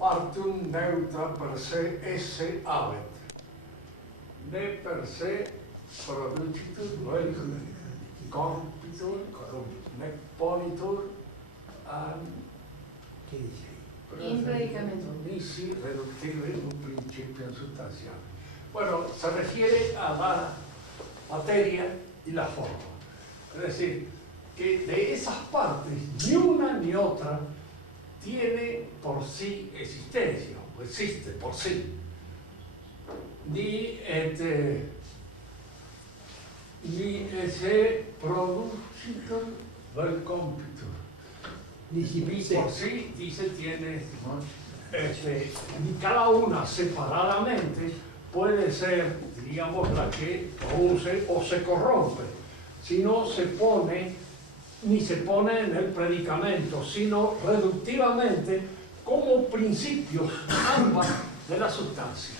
partum neutra per se esse habet. Ne per se producitur vel compitur, nec ponitur an in predicamento. Nisi reductible un principio en sustancia. Bueno, se refiere a la materia y la forma. Es decir, que de esas partes ni una ni otra tiene por sí existencia, o existe por sí. Ni ese producitur vel compitur. Ni si dice, Por sí, dice, tiene, ni cada una separadamente puede ser, digamos, la que produce o se corrompe, sino se pone, ni se pone en el predicamento, sino reductivamente como principios ambas de la sustancia.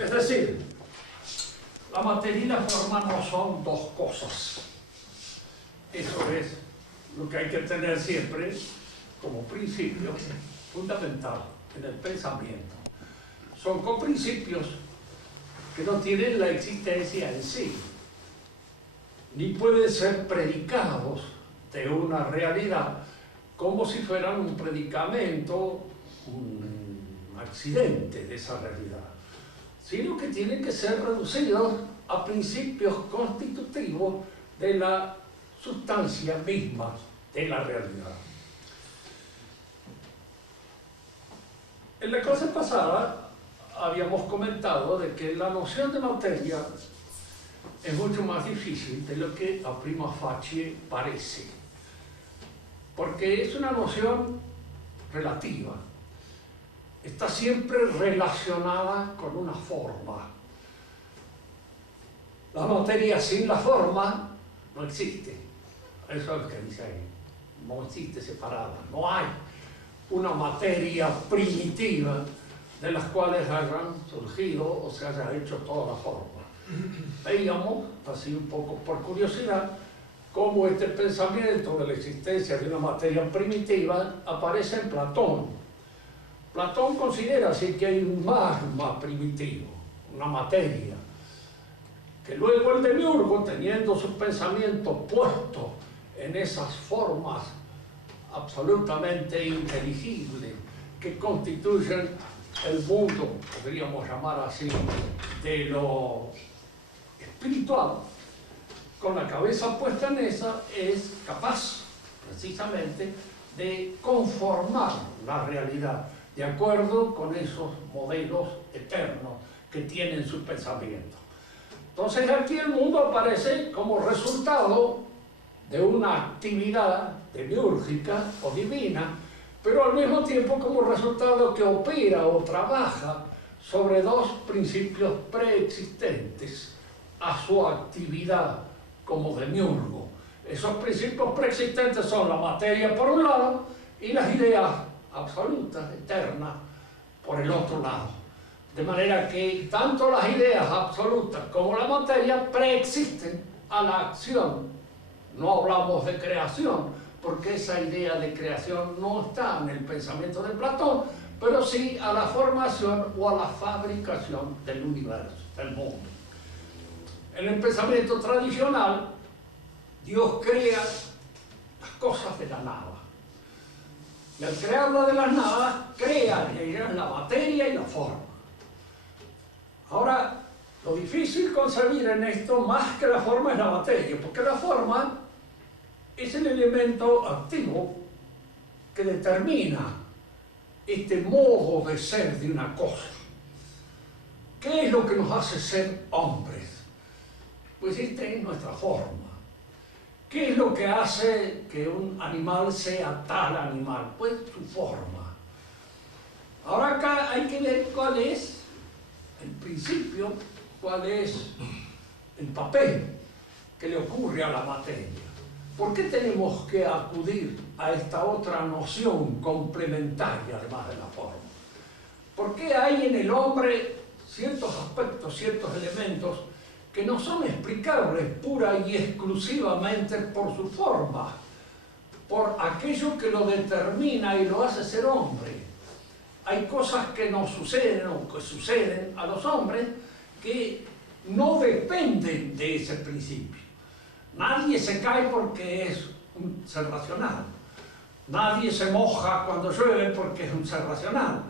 Es decir, la materia y la forma no son dos cosas. Eso es lo que hay que tener siempre como principio fundamental en el pensamiento. Son coprincipios que no tienen la existencia en sí, ni pueden ser predicados de una realidad como si fueran un predicamento, un accidente de esa realidad, sino que tienen que ser reducidos a principios constitutivos de la sustancia misma de la realidad. En la clase pasada habíamos comentado de que la noción de materia es mucho más difícil de lo que a prima facie parece, porque es una noción relativa, está siempre relacionada con una forma. La materia sin la forma no existe, eso es lo que dice ahí, no existe separada, no hay una materia primitiva de las cuales hayan surgido o se haya hecho toda la forma. Veíamos, así un poco por curiosidad, cómo este pensamiento de la existencia de una materia primitiva aparece en Platón. Platón considera así que hay un magma primitivo, una materia, que luego el demiurgo, teniendo su pensamiento puesto en esas formas absolutamente inteligibles que constituyen el mundo, podríamos llamar así, de lo espiritual, con la cabeza puesta en esa, es capaz precisamente de conformar la realidad de acuerdo con esos modelos eternos que tienen su pensamiento. Entonces aquí el mundo aparece como resultado de una actividad demiúrgica o divina, pero al mismo tiempo como resultado que opera o trabaja sobre dos principios preexistentes a su actividad como demiurgo. Esos principios preexistentes son la materia por un lado y las ideas absolutas, eternas, por el otro lado. De manera que tanto las ideas absolutas como la materia preexisten a la acción. No hablamos de creación, porque esa idea de creación no está en el pensamiento de Platón, pero sí a la formación o a la fabricación del universo, del mundo. En el pensamiento tradicional, Dios crea las cosas de la nada. Y al crearla de las nada, crea en ellas la materia y la forma. Ahora, lo difícil concebir en esto, más que la forma, es la materia, porque la forma es el elemento activo que determina este modo de ser de una cosa. ¿Qué es lo que nos hace ser hombres? Pues esta es nuestra forma. ¿Qué es lo que hace que un animal sea tal animal? Pues su forma. Ahora acá hay que ver cuál es el principio, cuál es el papel que le ocurre a la materia. ¿Por qué tenemos que acudir a esta otra noción complementaria, además de la forma? ¿Por qué hay en el hombre ciertos aspectos, ciertos elementos que no son explicables pura y exclusivamente por su forma? por aquello que lo determina y lo hace ser hombre. Hay cosas que nos suceden o que suceden a los hombres que no dependen de ese principio. Nadie se cae porque es un ser racional. Nadie se moja cuando llueve porque es un ser racional.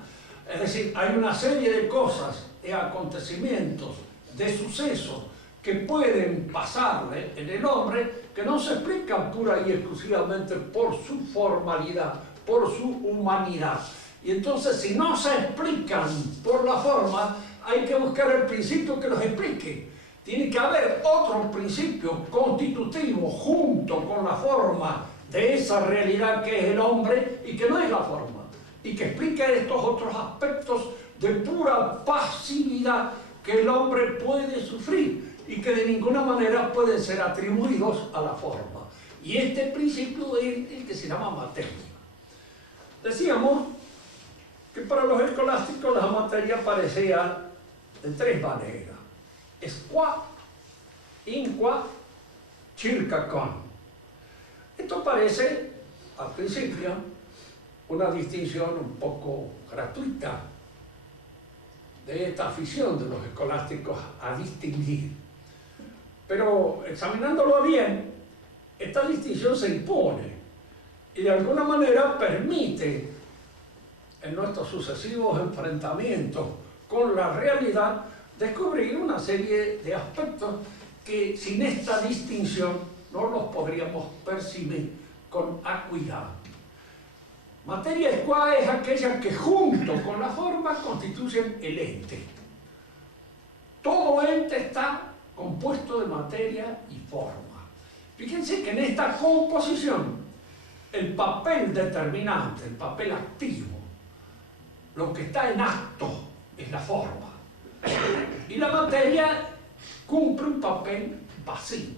Es decir, hay una serie de cosas, de acontecimientos, de sucesos que pueden pasarle en el hombre que no se explican pura y exclusivamente por su formalidad, por su humanidad. Y entonces, si no se explican por la forma, hay que buscar el principio que los explique. Tiene que haber otro principio constitutivo junto con la forma de esa realidad que es el hombre y que no es la forma, y que explique estos otros aspectos de pura pasividad que el hombre puede sufrir y que de ninguna manera pueden ser atribuidos a la forma. Y este principio es el que se llama materia. Decíamos que para los escolásticos la materia aparecía de tres maneras: esqua, inqua, circa con. Esto parece, al principio, una distinción un poco gratuita de esta afición de los escolásticos a distinguir. Pero examinándolo bien, esta distinción se impone y de alguna manera permite, en nuestros sucesivos enfrentamientos con la realidad, descubrir una serie de aspectos que sin esta distinción no los podríamos percibir con acuidad. Materia esqua es aquella que junto con la forma constituyen el ente. Todo ente está compuesto de materia y forma. Fíjense que en esta composición el papel determinante, el papel activo, lo que está en acto es la forma. Y la materia cumple un papel pasivo.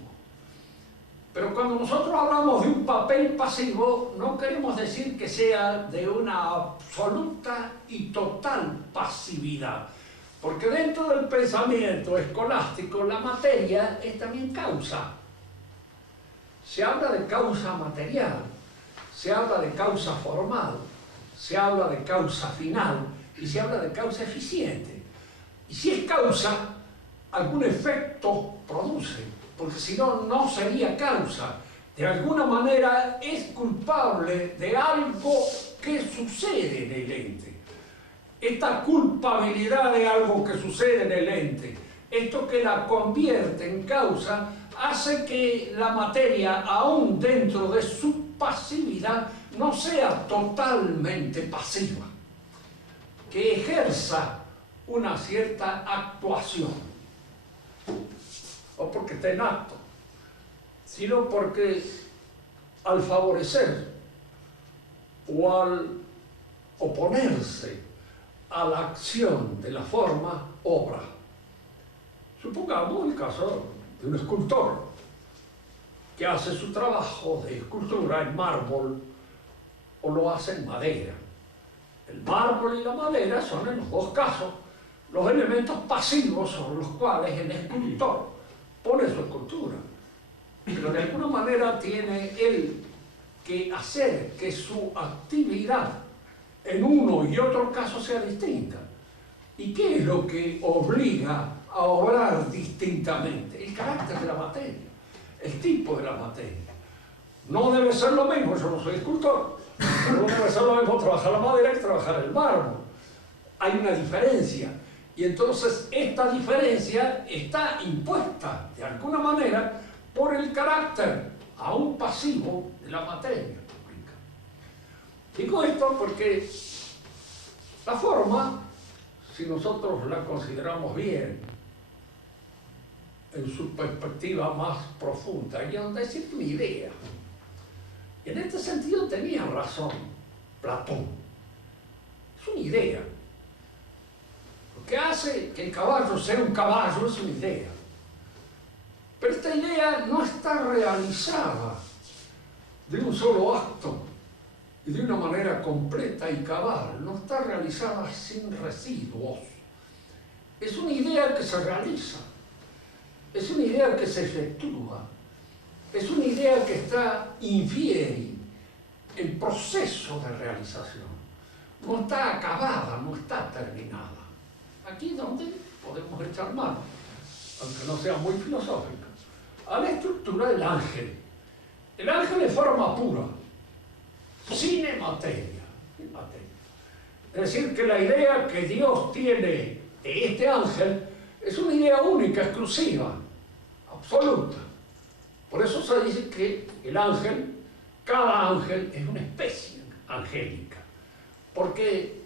Pero cuando nosotros hablamos de un papel pasivo, no queremos decir que sea de una absoluta y total pasividad. Porque dentro del pensamiento escolástico, la materia es también causa. Se habla de causa material, se habla de causa formal, se habla de causa final y se habla de causa eficiente. Y si es causa, algún efecto produce. Porque si no, no sería causa. De alguna manera es culpable de algo que sucede en el ente. Esta culpabilidad de algo que sucede en el ente, esto que la convierte en causa, hace que la materia, aún dentro de su pasividad, no sea totalmente pasiva, que ejerza una cierta actuación. No porque esté en acto, sino porque al favorecer o al oponerse a la acción de la forma, obra. Supongamos el caso de un escultor que hace su trabajo de escultura en mármol o lo hace en madera. El mármol y la madera son en los dos casos los elementos pasivos sobre los cuales el escultor pone su escultura, pero de alguna manera tiene él que hacer que su actividad en uno y otro caso sea distinta. ¿Y qué es lo que obliga a obrar distintamente? El carácter de la materia, el tipo de la materia. No debe ser lo mismo, yo no soy escultor, pero no debe ser lo mismo trabajar la madera que trabajar el mármol. Hay una diferencia. Y entonces esta diferencia está impuesta de alguna manera por el carácter aún pasivo de la materia. Digo esto porque la forma, si nosotros la consideramos bien, en su perspectiva más profunda, y donde existe una idea. En este sentido tenía razón Platón. Es una idea. Lo que hace que el caballo sea un caballo es una idea. Pero esta idea no está realizada de un solo acto y de una manera completa y cabal. No está realizada sin residuos. Es una idea que se realiza. Es una idea que se efectúa. Es una idea que está infieri, en proceso de realización. No está acabada, no está terminada. Aquí es donde podemos echar mano, aunque no sea muy filosófica, a la estructura del ángel. El ángel es forma pura, sin materia. Es decir, que la idea que Dios tiene de este ángel es una idea única, exclusiva, absoluta. Por eso se dice que el ángel, cada ángel es una especie angélica, porque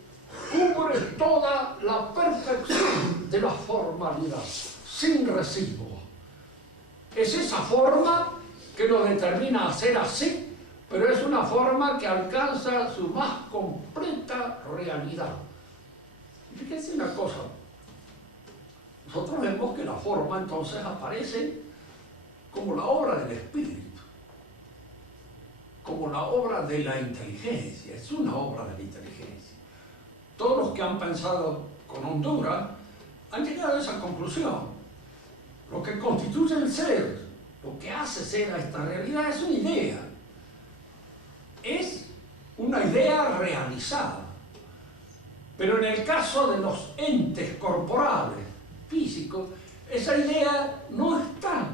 cubre toda la perfección de la formalidad, sin residuo. Es esa forma que nos determina a ser así, pero es una forma que alcanza su más completa realidad. Fíjense una cosa, nosotros vemos que la forma entonces aparece como la obra del espíritu, como la obra de la inteligencia, es una obra de la inteligencia. Todos los que han pensado con Honduras han llegado a esa conclusión. Lo que constituye el ser, lo que hace ser a esta realidad es una idea. Es una idea realizada. Pero en el caso de los entes corporales, físicos, esa idea no está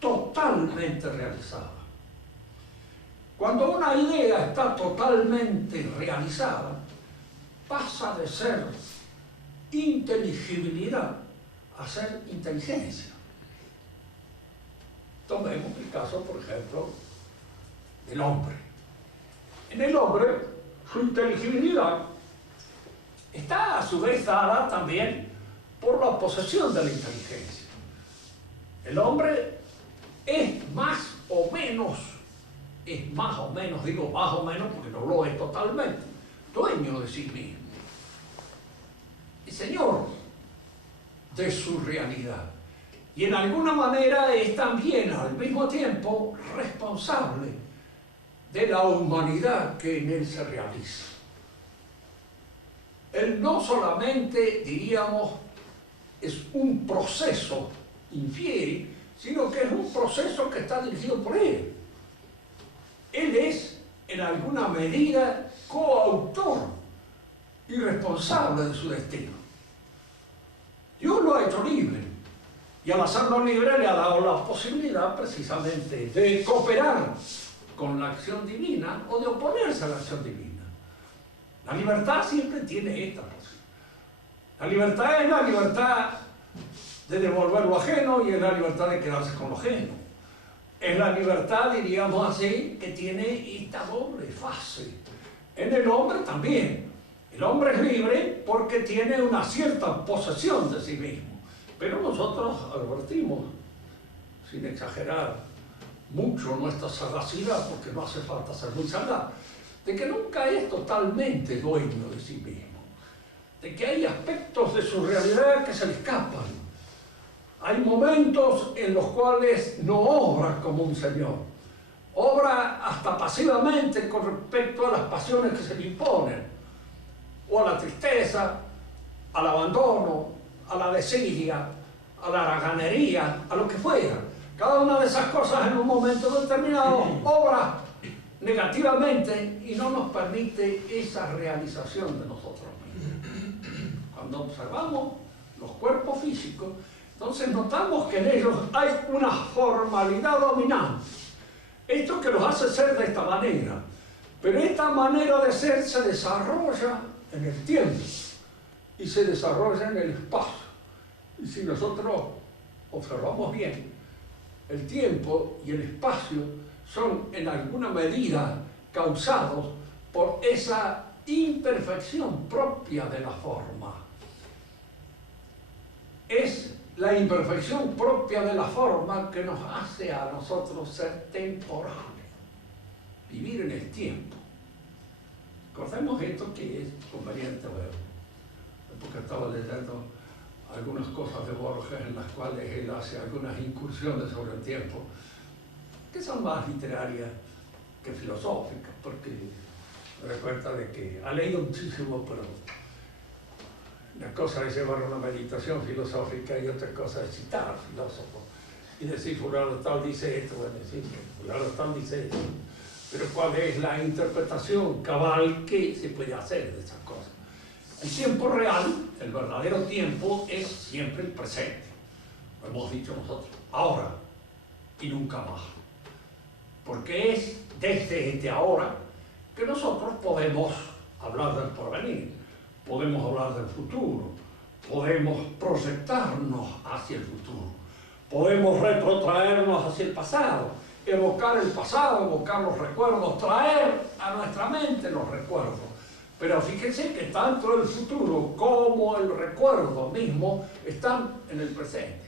totalmente realizada. Cuando una idea está totalmente realizada, pasa de ser inteligibilidad a ser inteligencia. Tomemos el caso, por ejemplo, del hombre. En el hombre, su inteligibilidad está a su vez dada también por la posesión de la inteligencia. El hombre es más o menos, digo más o menos porque no lo es totalmente, dueño de sí mismo y señor de su realidad. Y en alguna manera es también al mismo tiempo responsable de la humanidad que en él se realiza. Él no solamente, diríamos, es un proceso infiere, sino que es un proceso que está dirigido por él. Él es, en alguna medida, coautor y responsable de su destino. Dios lo ha hecho libre, y al hacerlo libre le ha dado la posibilidad precisamente de cooperar con la acción divina o de oponerse a la acción divina. La libertad siempre tiene esta posibilidad. La libertad es la libertad de devolver lo ajeno y es la libertad de quedarse con lo ajeno. Es la libertad, diríamos así, que tiene esta doble fase. En el hombre también. El hombre es libre porque tiene una cierta posesión de sí mismo. Pero nosotros advertimos, sin exagerar mucho nuestra sagacidad, porque no hace falta ser muy sagaz, de que nunca es totalmente dueño de sí mismo, de que hay aspectos de su realidad que se le escapan. Hay momentos en los cuales no obra como un señor, obra hasta pasivamente con respecto a las pasiones que se le imponen, o a la tristeza, al abandono, a la desidia, a la haraganería, a lo que fuera. Cada una de esas cosas en un momento determinado obra negativamente y no nos permite esa realización de nosotros mismos. Cuando observamos los cuerpos físicos, entonces notamos que en ellos hay una formalidad dominante. Esto que los hace ser de esta manera. Pero esta manera de ser se desarrolla en el tiempo y se desarrolla en el espacio. Y si nosotros observamos bien, el tiempo y el espacio son en alguna medida causados por esa imperfección propia de la forma. Es la imperfección propia de la forma que nos hace a nosotros ser temporales, vivir en el tiempo. Recordemos esto que es conveniente ver, porque estaba leyendo algunas cosas de Borges en las cuales él hace algunas incursiones sobre el tiempo, que son más literarias que filosóficas, porque me doy cuenta de que ha leído muchísimo, pero una cosa es llevar una meditación filosófica y otra cosa es citar al filósofo y decir fulano tal dice esto, bueno, decir fulano tal dice esto. pero cuál es la interpretación cabal que se puede hacer de esas cosas. El tiempo real, el verdadero tiempo, es siempre el presente. Lo hemos dicho nosotros, ahora y nunca más. Porque es desde este ahora que nosotros podemos hablar del porvenir, podemos hablar del futuro, podemos proyectarnos hacia el futuro, podemos retrotraernos hacia el pasado, evocar el pasado, evocar los recuerdos, traer a nuestra mente los recuerdos. Pero fíjense que tanto el futuro como el recuerdo mismo están en el presente.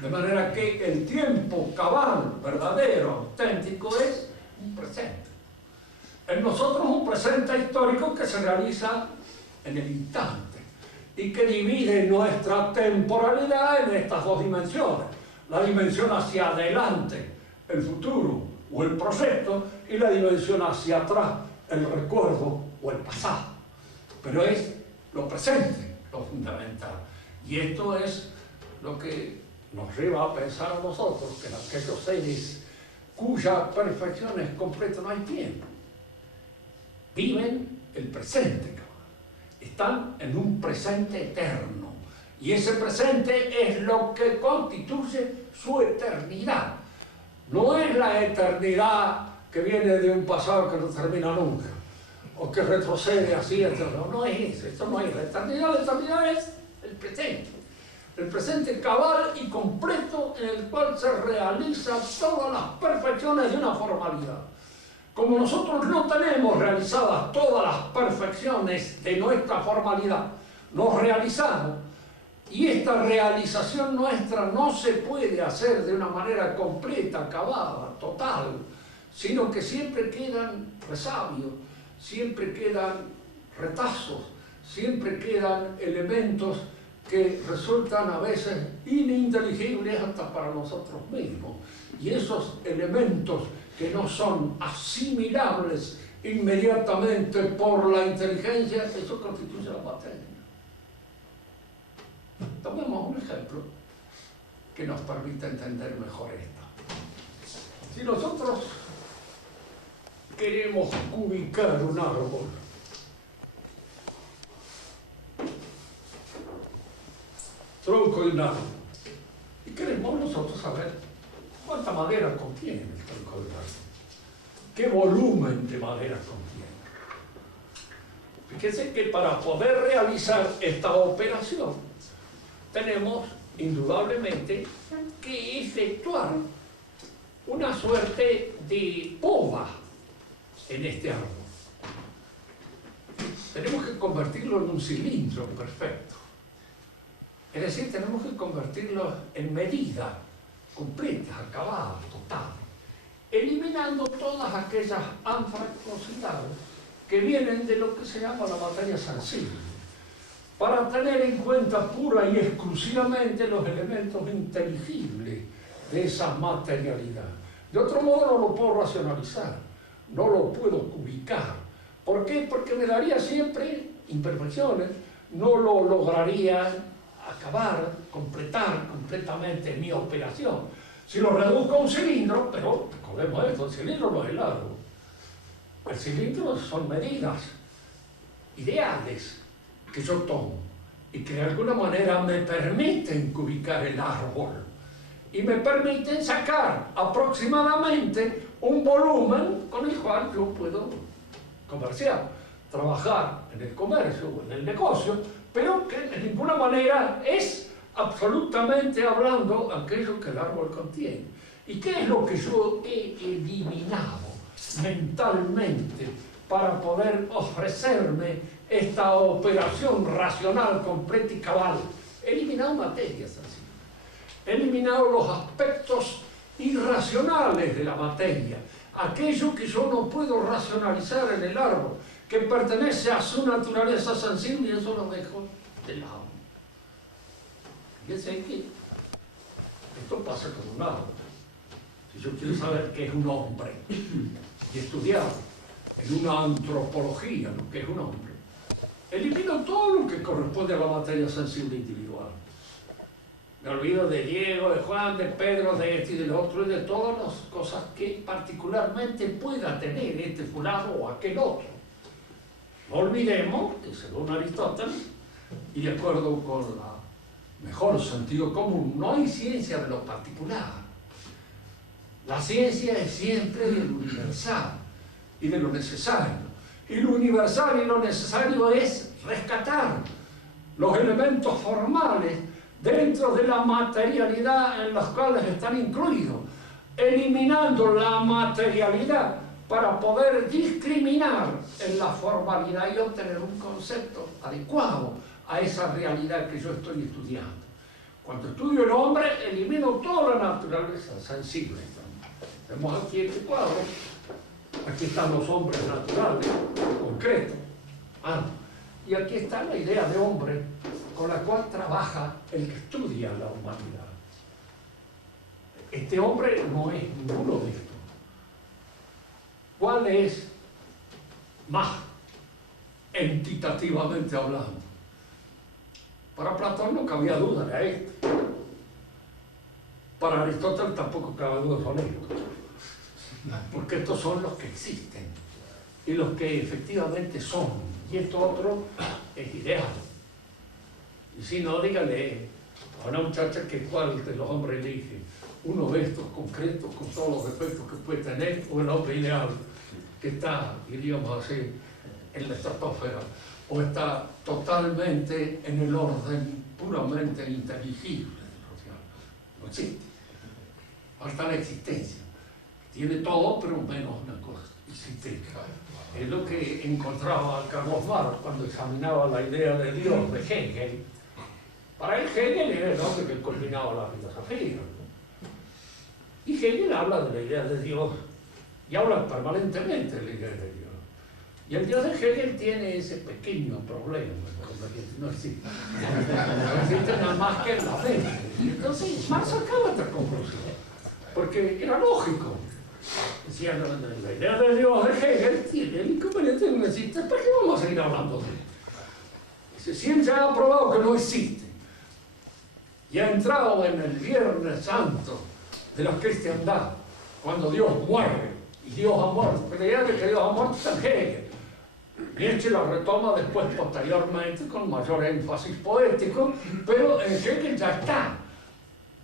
De manera que el tiempo cabal, verdadero, auténtico, es un presente. En nosotros un presente histórico que se realiza en el instante y que divide nuestra temporalidad en estas dos dimensiones. La dimensión hacia adelante, el futuro o el proyecto, y la dimensión hacia atrás, el recuerdo o el pasado. Pero es lo presente lo fundamental. Y esto es lo que nos lleva a pensar a nosotros que en aquellos seres cuya perfección es completa no hay tiempo. Viven el presente, están en un presente eterno. Y ese presente es lo que constituye su eternidad. No es la eternidad que viene de un pasado que no termina nunca, o que retrocede así, no es eso, no es la eternidad es el presente cabal y completo en el cual se realizan todas las perfecciones de una formalidad. Como nosotros no tenemos realizadas todas las perfecciones de nuestra formalidad, nos realizamos, y esta realización nuestra no se puede hacer de una manera completa, acabada, total, sino que siempre quedan resabios, siempre quedan retazos, siempre quedan elementos que resultan a veces ininteligibles hasta para nosotros mismos. Y esos elementos que no son asimilables inmediatamente por la inteligencia, eso constituye la materia. Tomemos un ejemplo que nos permita entender mejor esto. Si nosotros queremos ubicar un árbol, tronco de un árbol, y queremos nosotros saber cuánta madera contiene el tronco del árbol, qué volumen de madera contiene. Fíjense que para poder realizar esta operación tenemos indudablemente que efectuar una suerte de poda en este árbol. Tenemos que convertirlo en un cilindro perfecto. Es decir, tenemos que convertirlo en medida completa, acabada, total, eliminando todas aquellas anfractuosidades que vienen de lo que se llama la materia sensible, para tener en cuenta pura y exclusivamente los elementos inteligibles de esa materialidad. De otro modo no lo puedo racionalizar, no lo puedo ubicar. ¿Por qué? Porque me daría siempre imperfecciones, no lo lograría acabar, completar completamente mi operación. Si lo reduzco a un cilindro, pero recordemos esto, el cilindro no es el árbol. El cilindro son medidas ideales que yo tomo y que de alguna manera me permiten ubicar el árbol y me permiten sacar aproximadamente un volumen con el cual yo puedo comerciar, trabajar en el comercio o en el negocio, pero que de ninguna manera es absolutamente hablando aquello que el árbol contiene. ¿Y qué es lo que yo he eliminado mentalmente para poder ofrecerme esta operación racional, completa y cabal? He eliminado materias así. He eliminado los aspectos irracionales de la materia, aquello que yo no puedo racionalizar en el árbol, que pertenece a su naturaleza sensible, y eso lo dejo de lado. Fíjense que esto pasa con un árbol. Si yo quiero saber qué es un hombre y estudiar en una antropología lo que es un hombre, elimino todo lo que corresponde a la materia sensible individual. Me olvido de Diego, de Juan, de Pedro, de este y del otro y de todas las cosas que particularmente pueda tener este fulano o aquel otro. No olvidemos que según Aristóteles, y de acuerdo con el mejor sentido común, no hay ciencia de lo particular. La ciencia es siempre de lo universal y de lo necesario. Y lo universal y lo necesario es rescatar los elementos formales dentro de la materialidad en los cuales están incluidos, eliminando la materialidad para poder discriminar en la formalidad y obtener un concepto adecuado a esa realidad que yo estoy estudiando. Cuando estudio el hombre, elimino toda la naturaleza sensible. Vemos aquí este cuadro, aquí están los hombres naturales, concretos. Y aquí está la idea de hombre con la cual trabaja el que estudia la humanidad. Este hombre no es ninguno de estos. ¿Cuál es más entitativamente hablando? Para Platón no cabía duda de esto. Para Aristóteles tampoco cabe duda con esto. Porque estos son los que existen y los que efectivamente son. Y esto otro es ideal. Y si no, dígale a una muchacha que cuál de los hombres elige, uno de estos concretos con todos los defectos que puede tener, o el hombre ideal que está, diríamos así, en la estratosfera, o está totalmente en el orden puramente inteligible de lo real. No existe. Falta la existencia. Tiene todo, pero menos una cosa existencia. Es lo que encontraba Carlos Marx cuando examinaba la idea de Dios de Hegel. Para él, Hegel era el hombre que culminaba la filosofía. Y Hegel habla de la idea de Dios, y habla permanentemente de la idea de Dios. Y el Dios de Hegel tiene ese pequeño problema, no existe. No existe nada más que en la mente. Y entonces Marx sacaba esta conclusión, porque era lógico. Decía, la idea de Dios de Hegel tiene el inconveniente de que no existe. ¿Para qué vamos a seguir hablando de él? Dice, si él ya ha probado que no existe, y ha entrado en el Viernes Santo de la cristiandad, cuando Dios muere, y Dios ha muerto, pero la idea de que Dios ha muerto está en Hegel. Nietzsche la retoma después, posteriormente, con mayor énfasis poético, pero en Hegel ya está.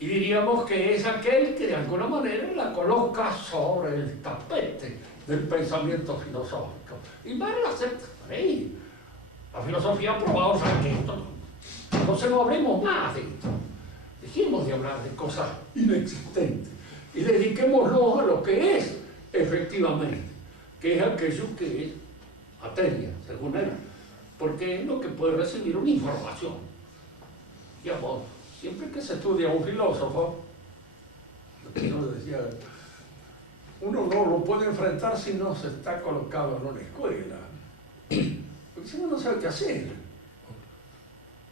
Y diríamos que es aquel que de alguna manera la coloca sobre el tapete del pensamiento filosófico. Y Marx lo acepta ahí. La filosofía ha probado que esto. Entonces no hablemos más de esto. Dejemos de hablar de cosas inexistentes y dediquémonos a lo que es efectivamente, que es aquello que es materia, según él, porque es lo que puede recibir una información. Digamos, siempre que se estudia a un filósofo, uno decía, uno no lo puede enfrentar si no se está colocado en una escuela, porque si no, no sabe qué hacer.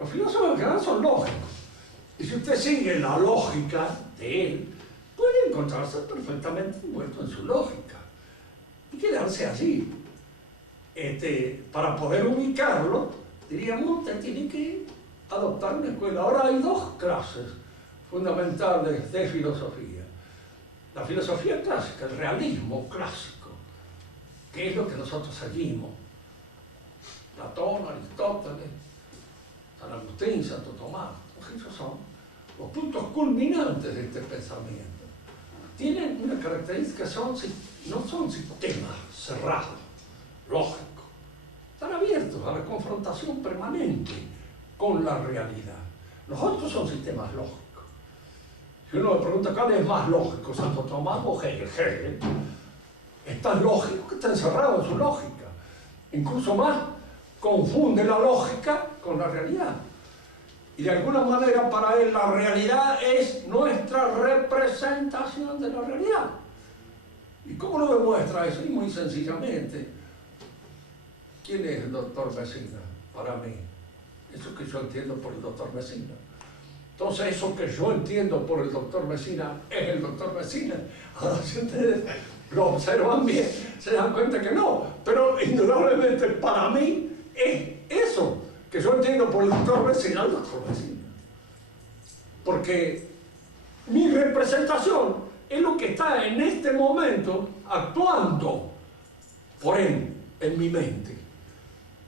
Los filósofos en general son lógicos, y si usted sigue la lógica de él, puede encontrarse perfectamente envuelto en su lógica y quedarse allí. Para poder ubicarlo, diríamos, usted tiene que adoptar una escuela. Ahora hay dos clases fundamentales de filosofía. La filosofía clásica, el realismo clásico, que es lo que nosotros seguimos. Platón, Aristóteles, San Agustín, Santo Tomás, esos son los puntos culminantes de este pensamiento. Tienen una característica, no son sistemas cerrados, lógicos. Están abiertos a la confrontación permanente con la realidad. Los otros son sistemas lógicos. Si uno me pregunta cuál es más lógico, Santo Tomás o Hegel, Hegel es tan lógico que está encerrado en su lógica. Incluso más, confunde la lógica con la realidad. Y de alguna manera para él la realidad es nuestra representación de la realidad. ¿Y cómo lo demuestra eso? Y muy sencillamente, ¿quién es el doctor Messina para mí? Eso que yo entiendo por el doctor Messina. Entonces eso que yo entiendo por el doctor Messina es el doctor Messina. Ahora si ustedes lo observan bien, se dan cuenta que no. Pero indudablemente para mí es eso que yo entiendo por el doctor Messina, el doctor Messina. Porque mi representación es lo que está en este momento actuando por él en mi mente.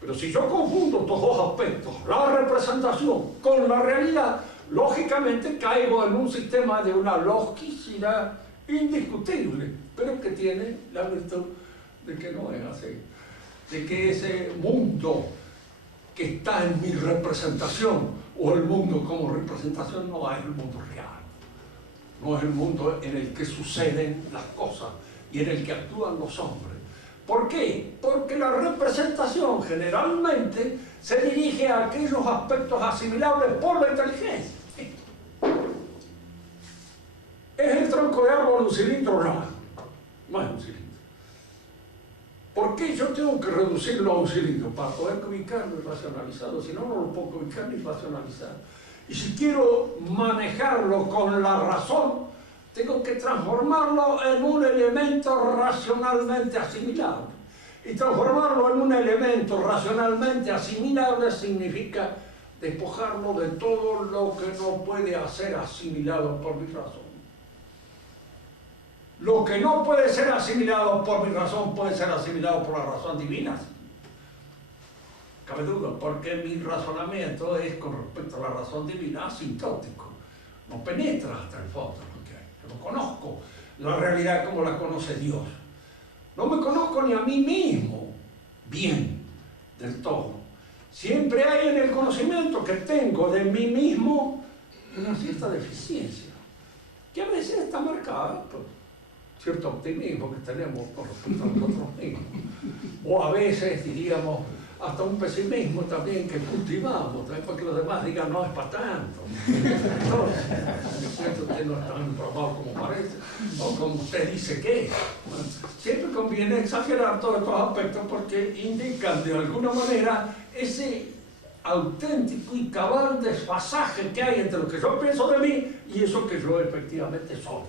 Pero si yo confundo estos dos aspectos, la representación con la realidad, lógicamente caigo en un sistema de una logicidad indiscutible, pero que tiene la virtud de que no es así, de que ese mundo que está en mi representación, o el mundo como representación, no es el mundo real, no es el mundo en el que suceden las cosas y en el que actúan los hombres. ¿Por qué? Porque la representación generalmente se dirige a aquellos aspectos asimilables por la inteligencia. ¿Es el tronco de árbol un cilindro? No es un cilindro. ¿Por qué yo tengo que reducirlo a un cilindro? Para poder ubicarlo y racionalizarlo, si no, no lo puedo ubicar ni racionalizar. Y si quiero manejarlo con la razón, tengo que transformarlo en un elemento racionalmente asimilable. Y transformarlo en un elemento racionalmente asimilable significa despojarlo de todo lo que no puede ser asimilado por mi razón. Lo que no puede ser asimilado por mi razón puede ser asimilado por la razón divina. Cabe duda, porque mi razonamiento es con respecto a la razón divina asintótico. No penetra hasta el fondo lo que hay. Yo no conozco la realidad como la conoce Dios. No me conozco ni a mí mismo bien del todo. Siempre hay en el conocimiento que tengo de mí mismo una cierta deficiencia, que a veces está marcada por cierto optimismo que tenemos con respecto a nosotros mismos. O a veces, diríamos, hasta un pesimismo también que cultivamos, ¿sabes? Porque los demás digan, no es para tanto. Entonces, usted no es tan improbable como parece, o como usted dice que es. Bueno, siempre conviene exagerar todos estos aspectos porque indican de alguna manera ese auténtico y cabal desfasaje que hay entre lo que yo pienso de mí y eso que yo efectivamente soy.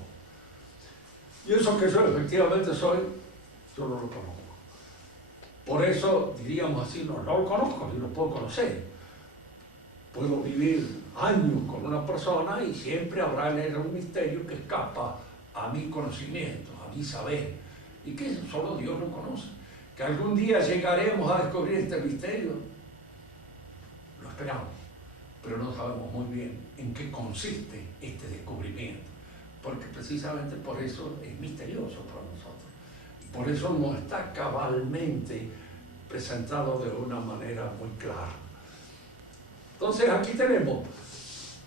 Y eso que yo efectivamente soy, yo no lo conozco. Por eso, diríamos así, no lo conozco ni lo puedo conocer. Puedo vivir años con una persona y siempre habrá en él un misterio que escapa a mi conocimiento, a mi saber, y que solo Dios lo conoce. Que algún día llegaremos a descubrir este misterio, lo esperamos, pero no sabemos muy bien en qué consiste este descubrimiento, porque precisamente por eso es misterioso para nosotros. Por eso no está cabalmente presentado de una manera muy clara. Entonces aquí tenemos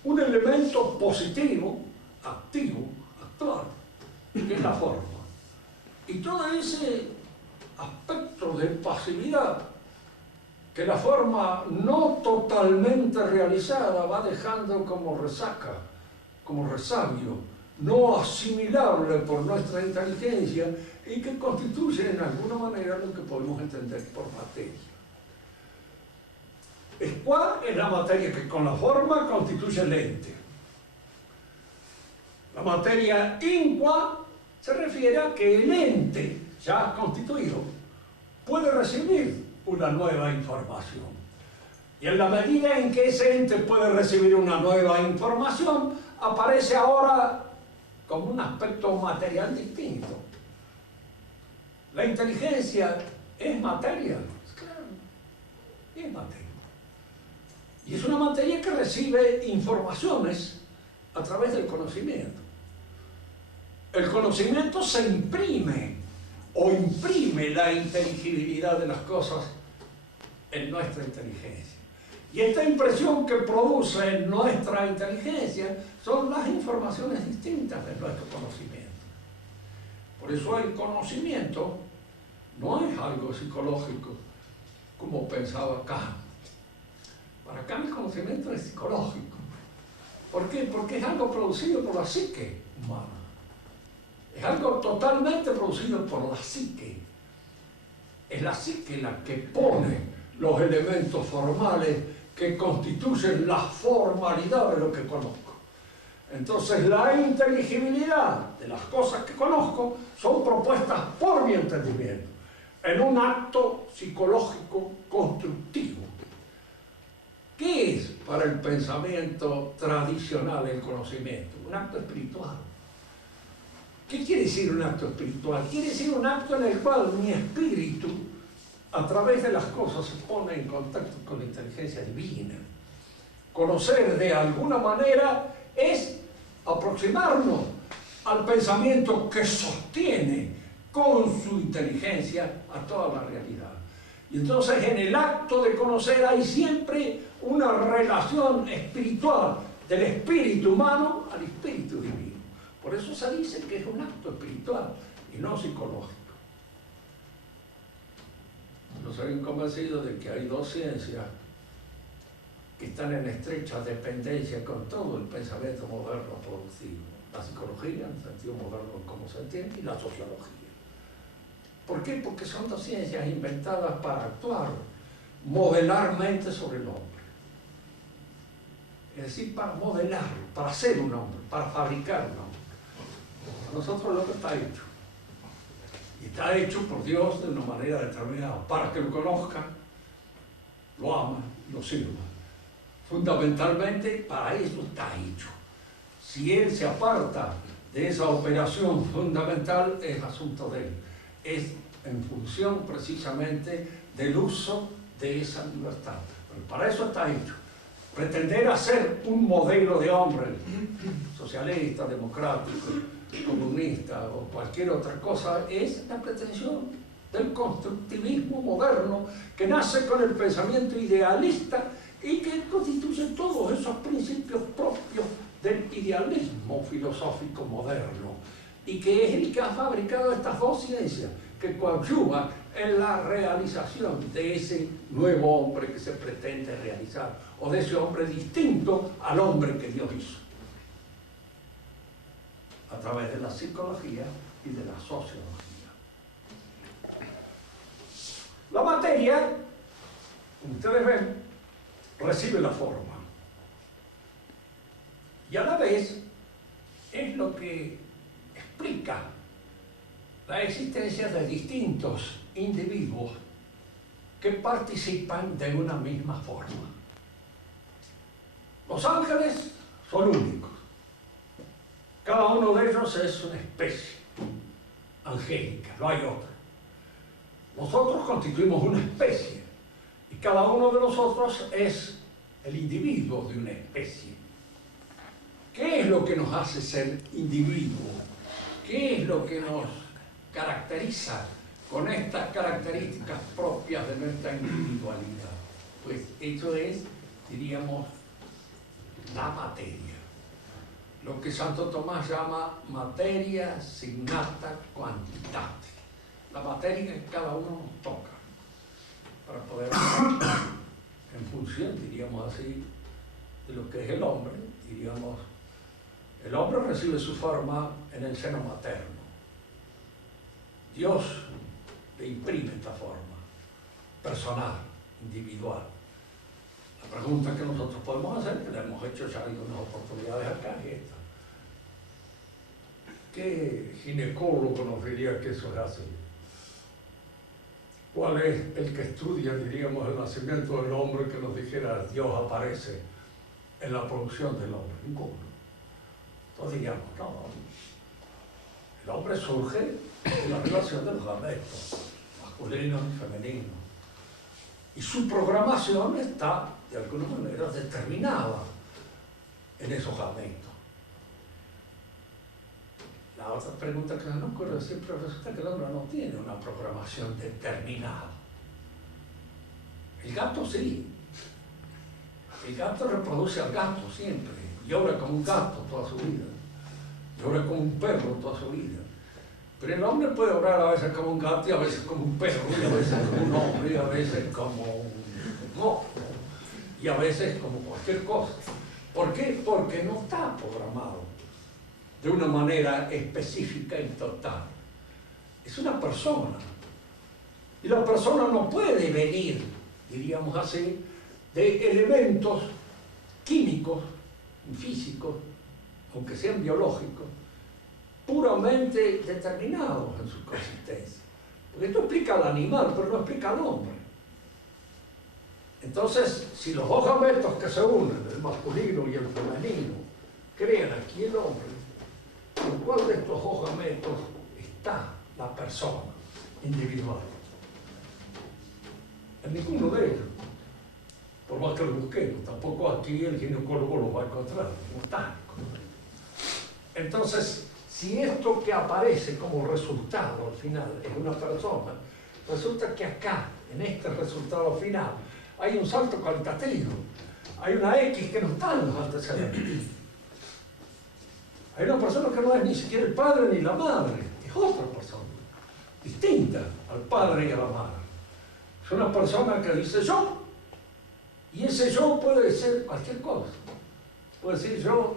un elemento positivo, activo, actual, que es la forma. Y todo ese aspecto de pasividad que la forma no totalmente realizada va dejando como resaca, como resabio, no asimilable por nuestra inteligencia, y que constituye en alguna manera lo que podemos entender por materia. ¿Cuál es la materia que con la forma constituye el ente? La materia inqua se refiere a que el ente ya constituido puede recibir una nueva información. Y en la medida en que ese ente puede recibir una nueva información, aparece ahora como un aspecto material distinto. La inteligencia es materia, claro, es materia. Y es una materia que recibe informaciones a través del conocimiento. El conocimiento se imprime o imprime la inteligibilidad de las cosas en nuestra inteligencia. Y esta impresión que produce en nuestra inteligencia son las informaciones distintas de nuestro conocimiento. Por eso el conocimiento no es algo psicológico, como pensaba Kant. Para Kant el conocimiento es psicológico. ¿Por qué? Porque es algo producido por la psique humana. Es algo totalmente producido por la psique. Es la psique la que pone los elementos formales que constituyen la formalidad de lo que conozco. Entonces la inteligibilidad de las cosas que conozco son propuestas por mi entendimiento, en un acto psicológico constructivo. ¿Qué es para el pensamiento tradicional, el conocimiento, un acto espiritual. ¿Qué quiere decir un acto espiritual? Quiere decir un acto en el cual mi espíritu, a través de las cosas, se pone en contacto con la inteligencia divina. Conocer de alguna manera es aproximarnos al pensamiento que sostiene con su inteligencia a toda la realidad. Y entonces en el acto de conocer hay siempre una relación espiritual del espíritu humano al espíritu divino. Por eso se dice que es un acto espiritual y no psicológico. Yo soy convencido de que hay dos ciencias que están en estrecha dependencia con todo el pensamiento moderno productivo. La psicología, en sentido moderno como se entiende, y la sociología. ¿Por qué? Porque son dos ciencias inventadas para actuar modelarmente sobre el hombre. Es decir, para modelarlo, para ser un hombre, para fabricar un hombre. A nosotros lo que está hecho. Y está hecho por Dios de una manera determinada, para que lo conozcan, lo amen, lo sirvan. Fundamentalmente para eso está hecho. Si él se aparta de esa operación fundamental, es asunto de él. Es en función precisamente del uso de esa libertad. Pero para eso está hecho. Pretender hacer un modelo de hombre socialista, democrático, comunista o cualquier otra cosa es la pretensión del constructivismo moderno que nace con el pensamiento idealista y que constituye todos esos principios propios del idealismo filosófico moderno y que es el que ha fabricado estas dos ciencias que coadyuvan en la realización de ese nuevo hombre que se pretende realizar o de ese hombre distinto al hombre que Dios hizo a través de la psicología y de la sociología. La materia, como ustedes ven, recibe la forma y a la vez es lo que explica la existencia de distintos individuos que participan de una misma forma. Los ángeles son únicos. Cada uno de ellos es una especie angélica, no hay otra. Nosotros constituimos una especie y cada uno de nosotros es el individuo de una especie. ¿Qué es lo que nos hace ser individuos? ¿Qué es lo que nos caracteriza con estas características propias de nuestra individualidad? Pues eso es, diríamos, la materia. Lo que Santo Tomás llama materia signata quantitate. La materia que cada uno nos toca para poder en función, diríamos así, de lo que es el hombre, diríamos, el hombre recibe su forma en el seno materno. Dios le imprime esta forma, personal, individual. La pregunta que nosotros podemos hacer, que le hemos hecho ya en unas oportunidades acá, es esta. ¿Qué ginecólogo nos diría que eso es así? ¿Cuál es el que estudia, diríamos, el nacimiento del hombre que nos dijera Dios aparece en la producción del hombre? Ninguno. Entonces diríamos, no, el hombre surge de la relación de los gametos, masculino y femenino. Y su programación está, de alguna manera, determinada en esos gametos. La otra pregunta que se nos ocurre siempre resulta que el hombre no tiene una programación determinada. El gato sí. El gato reproduce al gato siempre. Y obra como un gato toda su vida. Y obra como un perro toda su vida. Pero el hombre puede obrar a veces como un gato y a veces como un perro, y a veces como un hombre, y a veces como un monstruo, y a veces como cualquier cosa. ¿Por qué? Porque no está programado de una manera específica y total. Es una persona. Y la persona no puede venir, diríamos así, de elementos químicos, físicos, aunque sean biológicos, puramente determinados en su consistencia. Porque esto explica al animal, pero no explica al hombre. Entonces, si los dos gametos que se unen, el masculino y el femenino, crean aquí el hombre, ¿en cuál de estos dos gametos está la persona individual? En ninguno de ellos. Por más que lo busquemos, tampoco aquí el ginecólogo lo va a encontrar, no está. Entonces, si esto que aparece como resultado al final es una persona, resulta que acá, en este resultado final, hay un salto cualitativo. Hay una X que no está en los antecedentes. Hay una persona que no es ni siquiera el padre ni la madre, es otra persona, distinta al padre y a la madre. Es una persona que dice yo, y ese yo puede ser cualquier cosa. Puede decir yo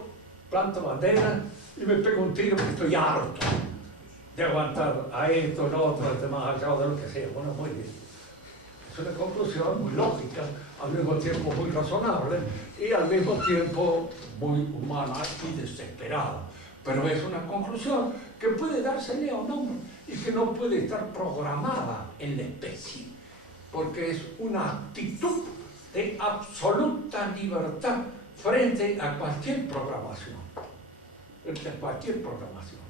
planto bandera y me pego un tiro porque estoy harto de aguantar a esto, lo otro, el tema allá, de lo que sea. Bueno, muy bien. Es una conclusión muy lógica, al mismo tiempo muy razonable y al mismo tiempo muy humana y desesperada. Pero es una conclusión que puede dársele a un hombre y que no puede estar programada en la especie, porque es una actitud de absoluta libertad frente a cualquier programación. Frente a cualquier programación.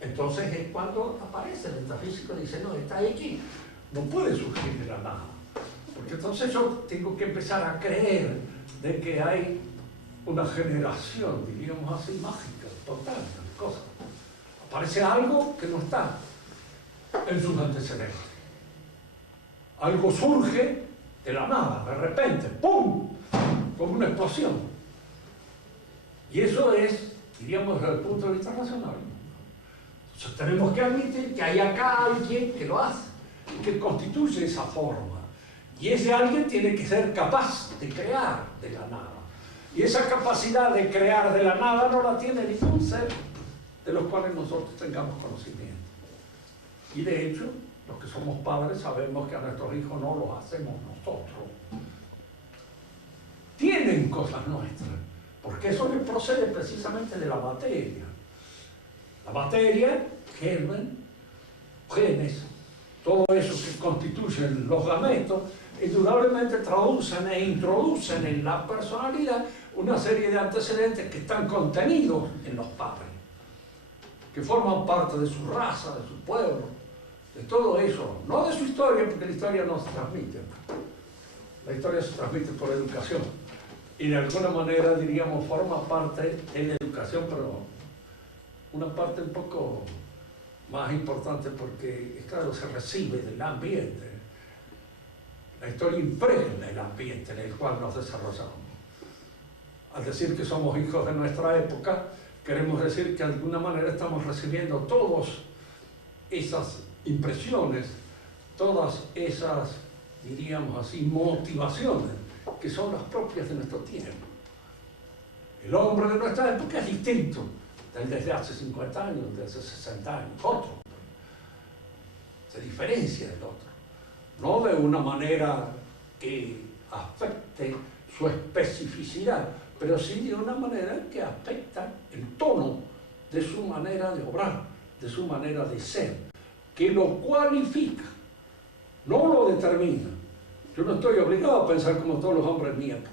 Entonces es cuando aparece el metafísico y dice, no, esta X no puede surgir de la nada. Porque entonces yo tengo que empezar a creer de que hay una generación, diríamos así, mágica, total, de cosas. Aparece algo que no está en sus antecedentes. Algo surge de la nada, de repente, ¡pum!, como una explosión. Y eso es, diríamos, desde el punto de vista racional. Entonces tenemos que admitir que hay acá alguien que lo hace, que constituye esa forma. Y ese alguien tiene que ser capaz de crear de la nada. Y esa capacidad de crear de la nada no la tiene ningún ser de los cuales nosotros tengamos conocimiento. Y de hecho, los que somos padres sabemos que a nuestros hijos no lo hacemos nosotros. Tienen cosas nuestras, porque eso les procede precisamente de la materia. La materia, germen, genes, todo eso que constituyen los gametos, indudablemente traducen e introducen en la personalidad una serie de antecedentes que están contenidos en los padres, que forman parte de su raza, de su pueblo, de todo eso, no de su historia, porque la historia no se transmite. La historia se transmite por educación. Y de alguna manera, diríamos, forma parte de la educación, pero una parte un poco más importante porque, claro, se recibe del ambiente. La historia impregna el ambiente en el cual nos desarrollamos. Al decir que somos hijos de nuestra época, queremos decir que de alguna manera estamos recibiendo todas esas impresiones, todas esas, diríamos así, motivaciones que son las propias de nuestro tiempo. El hombre de nuestra época es distinto del desde hace 50 años, desde hace 60 años, otro. Se diferencia del otro. No de una manera que afecte su especificidad, pero sí de una manera que afecta el tono de su manera de obrar, de su manera de ser, que lo cualifica, no lo determina. Yo no estoy obligado a pensar como todos los hombres de mi época,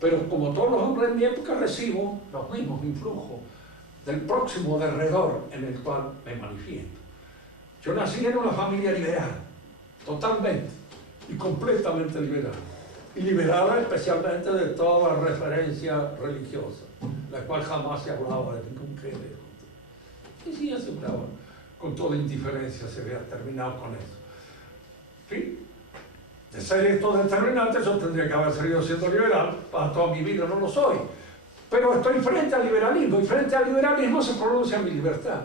pero como todos los hombres de mi época recibo los mismos influjos del próximo derredor en el cual me manifiesto. Yo nací en una familia liberal, totalmente y completamente liberal, y liberada especialmente de toda referencia religiosa, la cual jamás se hablaba de ningún género. Y sí, se hablaba con toda indiferencia, se había terminado con eso. ¿Sí? De ser esto determinante, yo tendría que haber seguido siendo liberal, para toda mi vida no lo soy. Pero estoy frente al liberalismo, y frente al liberalismo se pronuncia mi libertad,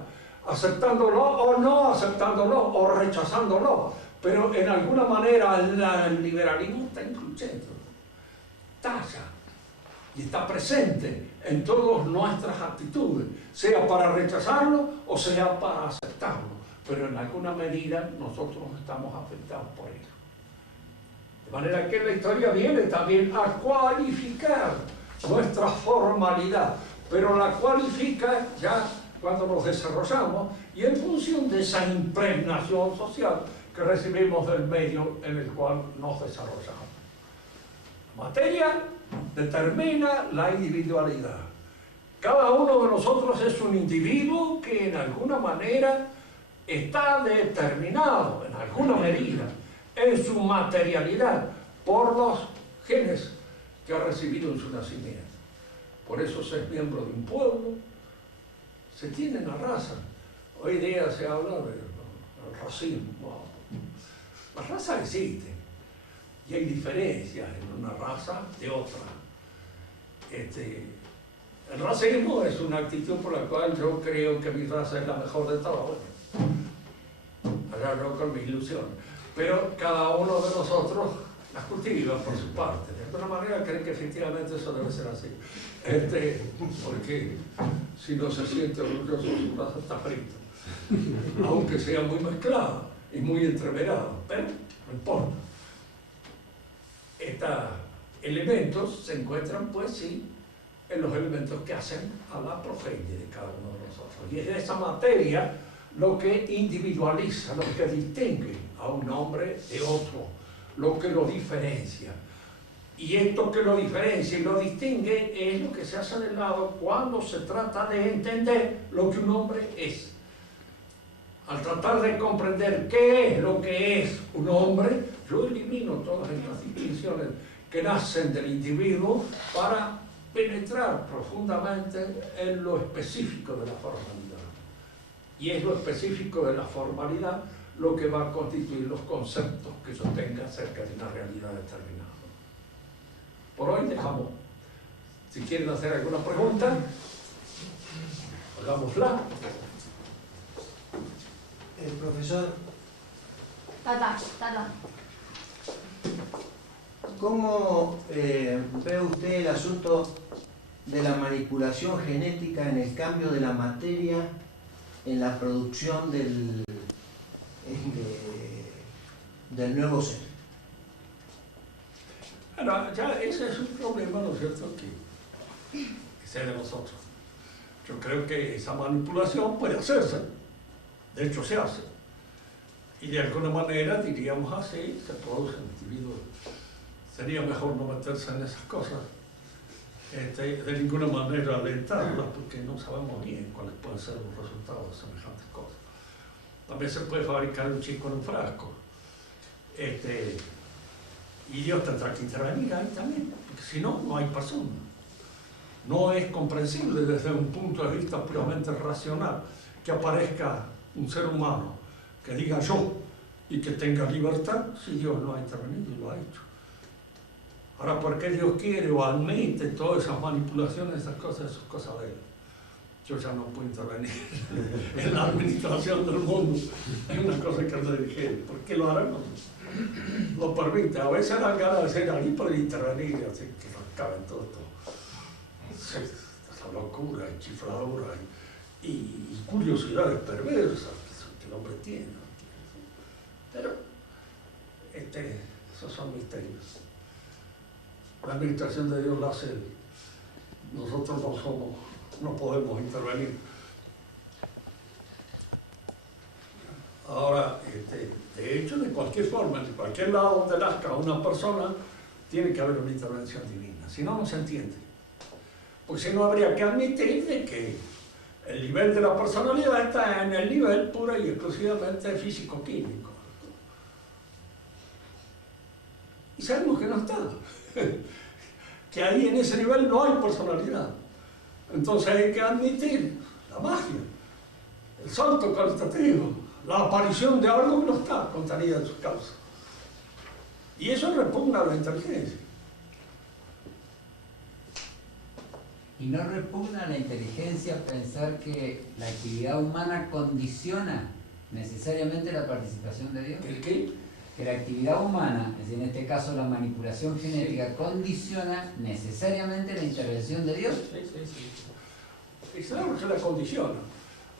aceptándolo o no aceptándolo, o rechazándolo. Pero en alguna manera el liberalismo está incluyendo, talla, y está presente en todas nuestras actitudes, sea para rechazarlo o sea para aceptarlo. Pero en alguna medida nosotros estamos afectados por ello. De manera que la historia viene también a cualificar nuestra formalidad, pero la cualifica ya cuando nos desarrollamos y en función de esa impregnación social que recibimos del medio en el cual nos desarrollamos. Materia determina la individualidad. Cada uno de nosotros es un individuo que en alguna manera está determinado, en alguna medida, en su materialidad por los genes que ha recibido en su nacimiento. Por eso se es miembro de un pueblo, se tiene una raza. Hoy día se habla del racismo. Las razas existen y hay diferencias en una raza de otra. El racismo es una actitud por la cual yo creo que mi raza es la mejor de todas. Bueno, allá yo con mi ilusión. Pero cada uno de nosotros las cultiva por su parte. De alguna manera creo que efectivamente eso debe ser así. Porque si no se siente orgulloso, su raza está frita. Aunque sea muy mezclada y muy entreverada, pero no importa. Estos elementos se encuentran, pues sí, en los elementos que hacen a la progenie de cada uno de nosotros. Y es de esa materia lo que individualiza, lo que distingue a un hombre de otro, lo que lo diferencia. Y esto que lo diferencia y lo distingue es lo que se hace de lado cuando se trata de entender lo que un hombre es. Al tratar de comprender qué es lo que es un hombre, yo elimino todas estas distinciones que nacen del individuo para penetrar profundamente en lo específico de la formalidad. Y es lo específico de la formalidad lo que va a constituir los conceptos que yo tenga acerca de una realidad determinada. Por hoy dejamos. Si quieren hacer alguna pregunta, hagámosla. El profesor, Tata. ¿cómo ve usted el asunto de la manipulación genética en el cambio de la materia en la producción del nuevo ser? Bueno, ya ese es un problema, ¿no es cierto?, que sea de nosotros. Yo creo que esa manipulación puede hacerse, de hecho se hace, y de alguna manera, diríamos así, se producen individuos. Sería mejor no meterse en esas cosas, de ninguna manera alentarlas, porque no sabemos bien cuáles pueden ser los resultados de semejantes cosas. También se puede fabricar un chico en un frasco, y Dios tendrá que intervenir ahí también, porque si no, no hay persona. No es comprensible desde un punto de vista puramente racional que aparezca un ser humano que diga yo y que tenga libertad si Dios no ha intervenido y lo ha hecho. Ahora, ¿por qué Dios quiere o admite todas esas manipulaciones, esas cosas, eso es cosa de Él? Yo ya no puedo intervenir en la administración del mundo. Es una cosa que Él le dije. ¿Por qué lo hará? Lo permite. A veces dan ganas de ser ahí para intervenir, así que no caben todo esto. Esa locura y chifladura y curiosidades perversas que el hombre tiene. Pero esos son misterios. La administración de Dios la hace Él. Nosotros no podemos intervenir. Ahora, de hecho, de cualquier forma, en cualquier lado donde nazca una persona, tiene que haber una intervención divina. Si no, no se entiende. Porque si no, habría que admitir de que el nivel de la personalidad está en el nivel pura y exclusivamente físico-químico. Y sabemos que no está. Que ahí en ese nivel no hay personalidad. Entonces hay que admitir la magia, el salto cualitativo, la aparición de algo que no está contenida en sus causas. Y eso repugna a la inteligencia. ¿Y no repugna a la inteligencia pensar que la actividad humana condiciona necesariamente la participación de Dios? ¿El qué? Que la actividad humana, es decir, en este caso la manipulación genética, condiciona necesariamente la intervención de Dios. Sí. Y sabemos que la condiciona.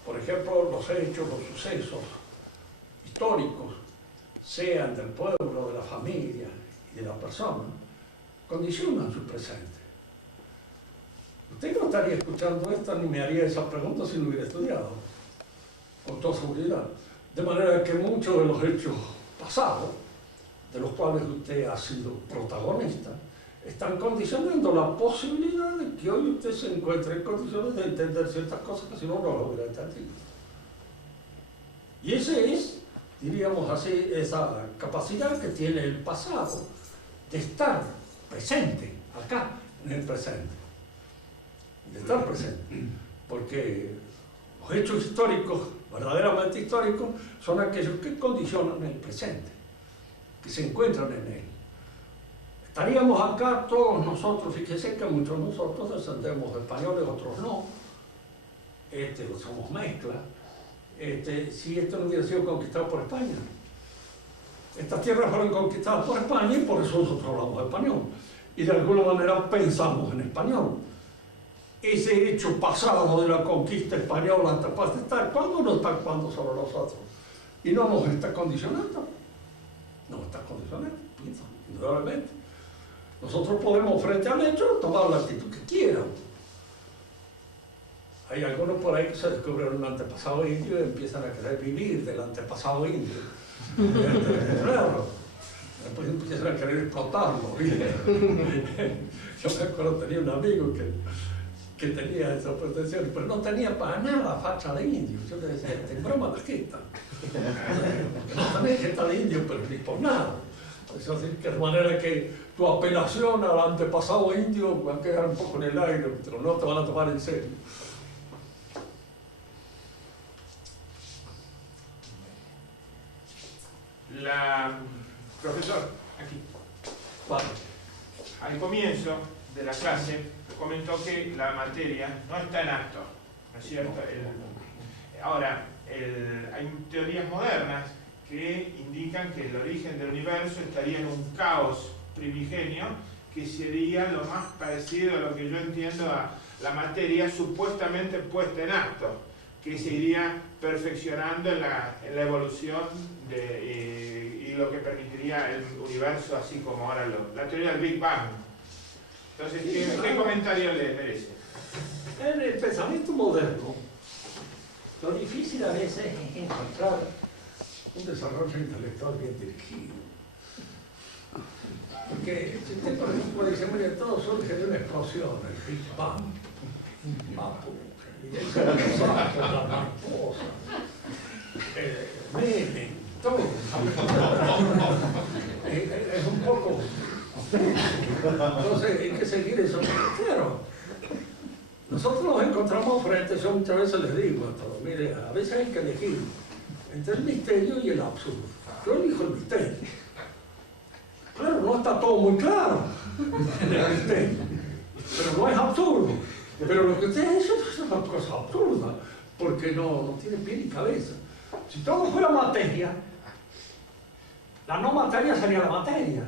Por ejemplo, los hechos, los sucesos históricos, sean del pueblo, de la familia y de la persona, condicionan su presente. Usted no estaría escuchando esto ni me haría esa pregunta si lo hubiera estudiado, con toda seguridad. De manera que muchos de los hechos pasado, de los cuales usted ha sido protagonista, están condicionando la posibilidad de que hoy usted se encuentre en condiciones de entender ciertas cosas que si no, no lo hubiera entendido. Y ese es, diríamos así, esa capacidad que tiene el pasado de estar presente, acá, en el presente. De estar presente. Porque los hechos históricos, verdaderamente históricos, son aquellos que condicionan el presente, que se encuentran en él. Estaríamos acá todos nosotros, fíjese que muchos de nosotros descendemos de españoles, otros no, somos mezcla, si esto no hubiera sido conquistado por España. Estas tierras fueron conquistadas por España y por eso nosotros hablamos español. Y de alguna manera pensamos en español. Ese hecho pasado de la conquista española hasta está actuando o no está actuando sobre nosotros. Y no nos está condicionando. Nos está condicionando, indudablemente. Nosotros podemos, frente al hecho, tomar la actitud que quieran. Hay algunos por ahí que se descubren un antepasado indio y empiezan a querer vivir del antepasado indio. Claro. Después empiezan a querer explotarlo. Yo me acuerdo, tenía un amigo que tenía esa pretensión, pero no tenía para nada facha de indio. Yo le decía, te broma la jeta. No tenés jeta de indio, pero ni por nada. Es decir, que de manera que tu apelación al antepasado indio va a quedar un poco en el aire, pero no te van a tomar en serio. Profesor, aquí. Vale. Al comienzo de la clase comentó que la materia no está en acto, ¿no es cierto? Ahora, hay teorías modernas que indican que el origen del universo estaría en un caos primigenio que sería lo más parecido a lo que yo entiendo a la materia supuestamente puesta en acto, que se iría perfeccionando en la evolución y lo que permitiría el universo así como ahora la teoría del Big Bang. Entonces, ¿qué comentario le merece? En el pensamiento moderno, lo difícil a veces es encontrar un desarrollo intelectual bien dirigido. Porque si usted, por ejemplo, dice, mire, todo surge de una explosión, el Big Bang, y ahí se la mariposa, Menem, todo. Es un poco... Entonces hay que seguir eso. Claro, nosotros nos encontramos frente, yo muchas veces les digo a todos, mire, a veces hay que elegir entre el misterio y el absurdo. Yo elijo el misterio. Claro, no está todo muy claro en el misterio, pero no es absurdo. Pero lo que usted dice es una cosa absurda, porque no tiene pie ni cabeza. Si todo fuera materia, la no materia sería la materia.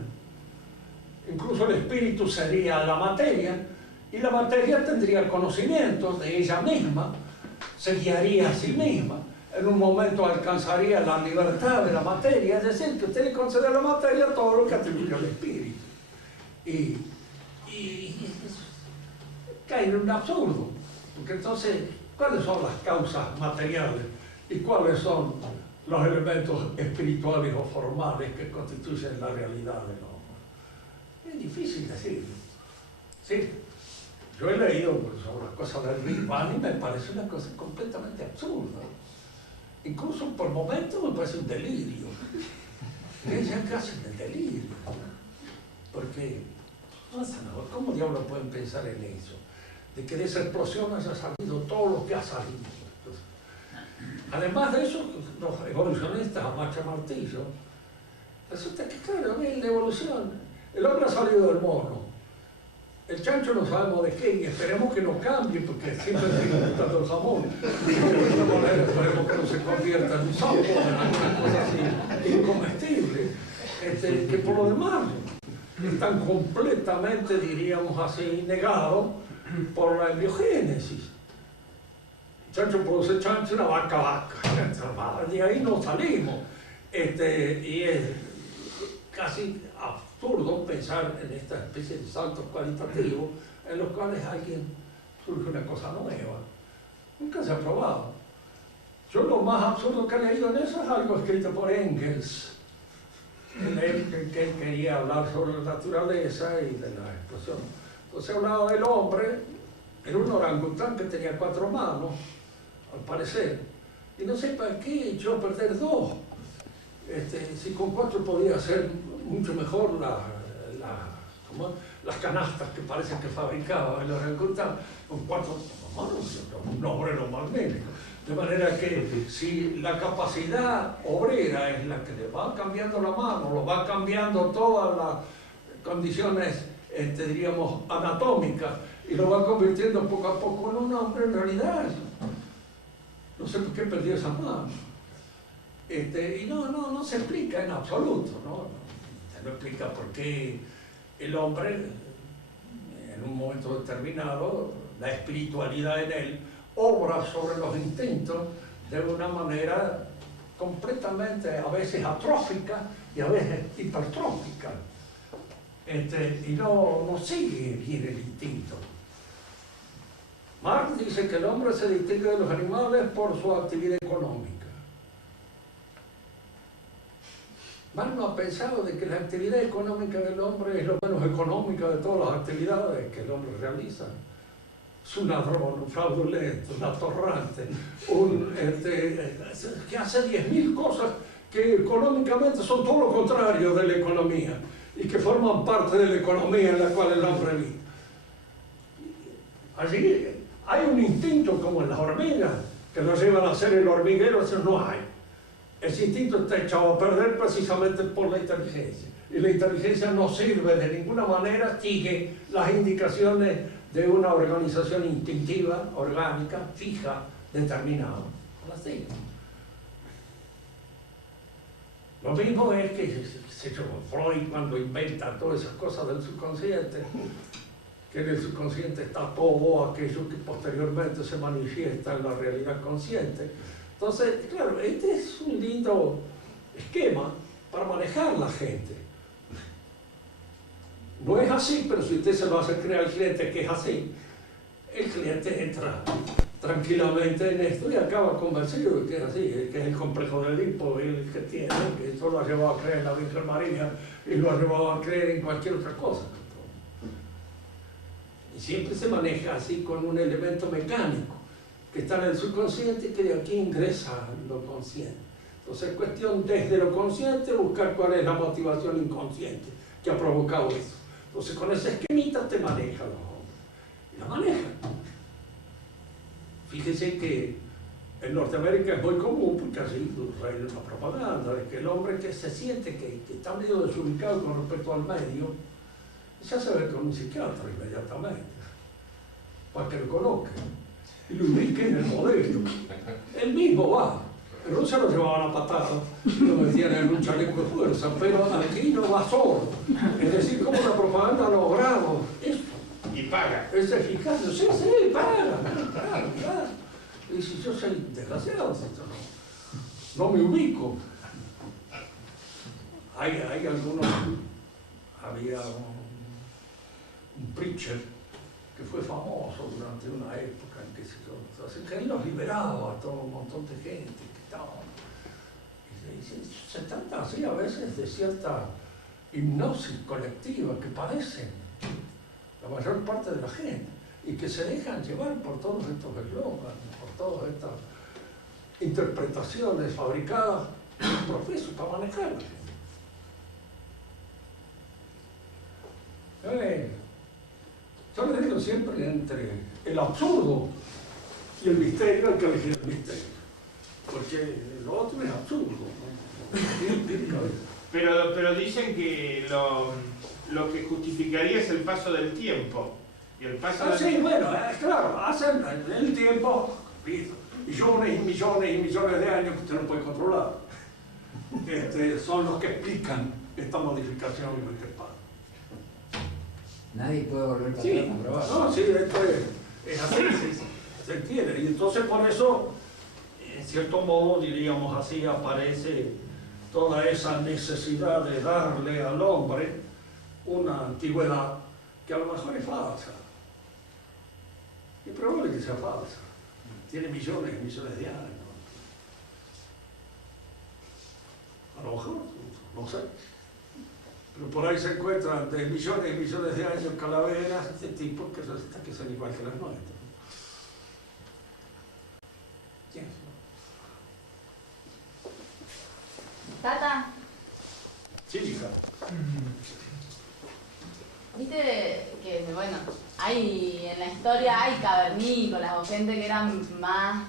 Incluso el espíritu sería la materia, y la materia tendría conocimiento de ella misma, se guiaría a sí misma. En un momento alcanzaría la libertad de la materia, es decir, que usted le concede a la materia todo lo que atribuye al espíritu. Y cae en un absurdo, porque entonces, ¿cuáles son las causas materiales y cuáles son los elementos espirituales o formales que constituyen la realidad del hombre? Es difícil decirlo. Sí, yo he leído sobre las cosas del Big Bang y me parece una cosa completamente absurda. Incluso por momentos me parece un delirio. Es ya casi un delirio. Porque, ¿cómo diablos pueden pensar en eso? De que de esa explosión haya salido todo lo que ha salido. Entonces, además de eso, los evolucionistas a marcha martillo, resulta que, claro, en la evolución, el hombre ha salido del mono. El chancho no sabemos de qué y esperemos que no cambie porque siempre sigue gustando el jamón. De alguna manera esperemos que no se convierta en un sapo, en alguna cosa así incomestible. Que por lo demás están completamente, diríamos así, negados por la embriogénesis. El chancho produce chancho y la vaca. De ahí no salimos. Y es casi absurdo pensar en esta especie de saltos cualitativos en los cuales alguien surge una cosa nueva. Nunca se ha probado. Yo lo más absurdo que he leído en eso es algo escrito por Engels, que él quería hablar sobre la naturaleza y de la explosión. Entonces hablaba del hombre, era un orangután que tenía 4 manos, al parecer, y no sé para qué echó a perder 2. Si con 4 podía hacer mucho mejor las canastas que parece que fabricaba el orangután, con 4 manos, un hombre normalmente. De manera que si la capacidad obrera es la que le va cambiando la mano, lo va cambiando todas las condiciones, diríamos, anatómicas, y lo va convirtiendo poco a poco en un hombre, en realidad no sé por qué perdió esa mano. Y no se explica en absoluto, ¿no? Se no explica por qué el hombre, en un momento determinado, la espiritualidad en él obra sobre los instintos de una manera completamente, a veces atrófica y a veces hipertrófica. Y no sigue bien el instinto. Marx dice que el hombre se distingue de los animales por su actividad económica. Marx no ha pensado de que la actividad económica del hombre es lo menos económica de todas las actividades que el hombre realiza. Es un ladrón, un fraudulento, un atorrante, que hace 10.000 cosas que económicamente son todo lo contrario de la economía y que forman parte de la economía en la cual el hombre vive. Así hay un instinto como en las hormigas que lo llevan a hacer el hormiguero, eso no hay. Ese instinto está echado a perder precisamente por la inteligencia. Y la inteligencia no sirve de ninguna manera, sigue las indicaciones de una organización instintiva, orgánica, fija, determinada. Así. Lo mismo es que Freud, cuando inventa todas esas cosas del subconsciente, que en el subconsciente está todo aquello que posteriormente se manifiesta en la realidad consciente. Entonces, claro, este es un lindo esquema para manejar la gente. No es así, pero si usted se lo hace creer al cliente que es así, el cliente entra tranquilamente en esto y acaba convencido de que es así, que es el complejo de Edipo, el que tiene, que eso lo ha llevado a creer en la Virgen María y lo ha llevado a creer en cualquier otra cosa. Y siempre se maneja así con un elemento mecánico que está en el subconsciente y que de aquí ingresa en lo consciente. Entonces es cuestión desde lo consciente buscar cuál es la motivación inconsciente que ha provocado eso. Entonces con ese esquemita te maneja los hombres. Y la manejan. Fíjese que en Norteamérica es muy común, porque así hay una propaganda, de que el hombre que se siente que está medio desubicado con respecto al medio, se hace ver con un psiquiatra inmediatamente, para que lo coloque y lo ubique en el modelo. Él mismo va. En Rusia lo llevaban a patada, lo metían en un chaleco de fuerza, pero aquí no va solo. Es decir, como la propaganda ha logrado esto. Y paga. Es eficaz. Sí, paga. Y si yo soy desgraciado, no me ubico. Hay algunos, había un preacher que fue famoso durante una época en que él los liberaba a todo un montón de gente que estaba. Y se trata así a veces de cierta hipnosis colectiva que padecen la mayor parte de la gente y que se dejan llevar por todos estos eslogans, por todas estas interpretaciones fabricadas profesos para manejarlas. Yo les digo siempre entre el absurdo y el misterio hay que elegir el misterio, porque lo otro es absurdo, ¿no? Pero dicen que lo que justificaría es el paso del tiempo. Y el paso del sí, bueno, claro, hacen el tiempo, millones y millones y millones de años que usted no puede controlar. Son los que explican esta modificación en este espacio. Nadie puede volver para Sí, atrás a comprobar. no, sí, esto es así, se entiende. Y entonces por eso, en cierto modo, diríamos así, aparece toda esa necesidad de darle al hombre una antigüedad que a lo mejor es falsa. Es probable que sea falsa. Tiene millones y millones de años. A lo mejor, no sé. Pero por ahí se encuentran de millones y millones de años calaveras de tipo que resulta que son igual que las nuestras. ¿Quién? Tata, Sí, hija. viste que, bueno, hay en la historia hay cavernícolas o gente que eran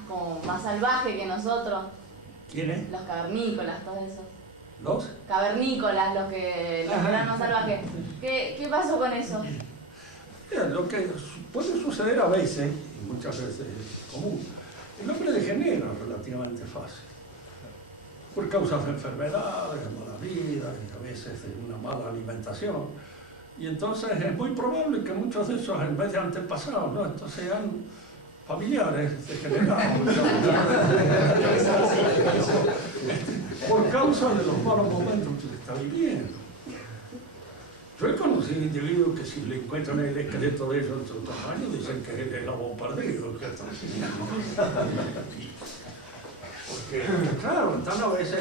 como más salvaje que nosotros. ¿Quién es? Los cavernícolas, todos esos. ¿Los? Cavernícolas, los que eran más salvajes. ¿Qué pasó con eso? Mira, lo que puede suceder a veces, y muchas veces es común, el hombre degenera relativamente fácil. Por causas de enfermedades, de mala vida, y a veces de una mala alimentación. Y entonces es muy probable que muchos de esos, en vez de antepasados, ¿no? Entonces sean familiares degenerados. Por causa de los malos momentos que está viviendo. Yo he conocido individuos que si le encuentran el esqueleto de ellos en su tamaño, dicen que es el eslabón perdido. Porque, claro, entonces a veces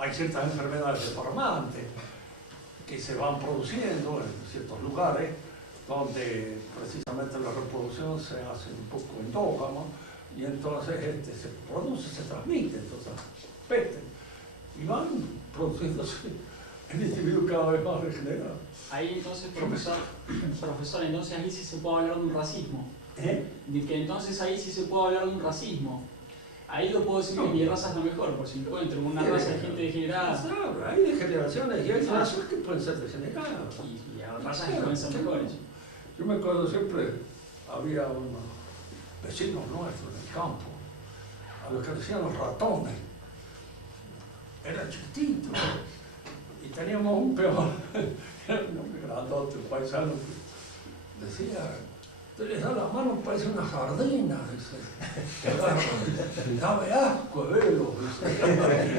hay ciertas enfermedades deformantes que se van produciendo en ciertos lugares donde precisamente la reproducción se hace un poco endógama y entonces se produce, se transmite, entonces peste y van produciéndose en individuos cada vez más degenerados. Ahí entonces, profesor, entonces ahí sí se puede hablar de un racismo. De que entonces ahí sí se puede hablar de un racismo. Ahí yo puedo decir que mi raza es la mejor, por si encuentro una raza de gente degenerada. Claro, hay degeneraciones y hay razas que pueden ser degeneradas. Y hay razas que pueden ser mejores. Yo me acuerdo siempre, había unos vecinos nuestros en el campo, a los que decían los ratones. Eran chiquititos. Y teníamos un peor, era un hombre grandote, un paisano, que decía, te les da la mano, parece una jardina, dice. Dame asco de verlo, dice.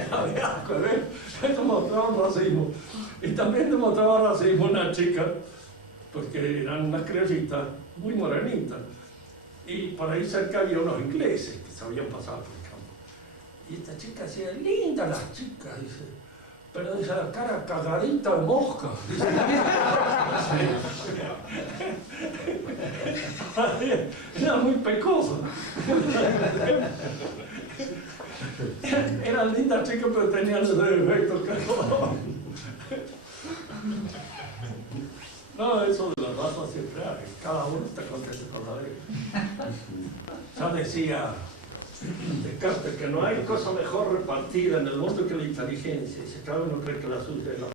Dame asco de verlo. Eso mostraba racismo. Y también demostraba racismo una chica, porque eran unas criollitas muy morenitas. Y por ahí cerca había unos ingleses que sabían pasar por el campo. Y esta chica decía, linda las chicas, dice. Pero dice la cara cagadita de mosca. Dice. Era muy pecosa. Eran lindas chicas, pero tenían los defectos que no, eso de las razas siempre hay. Cada uno está contento con la de él. Ya decía Descartes que no hay cosa mejor repartida en el mundo que la inteligencia. Y si cada uno cree que la suya es la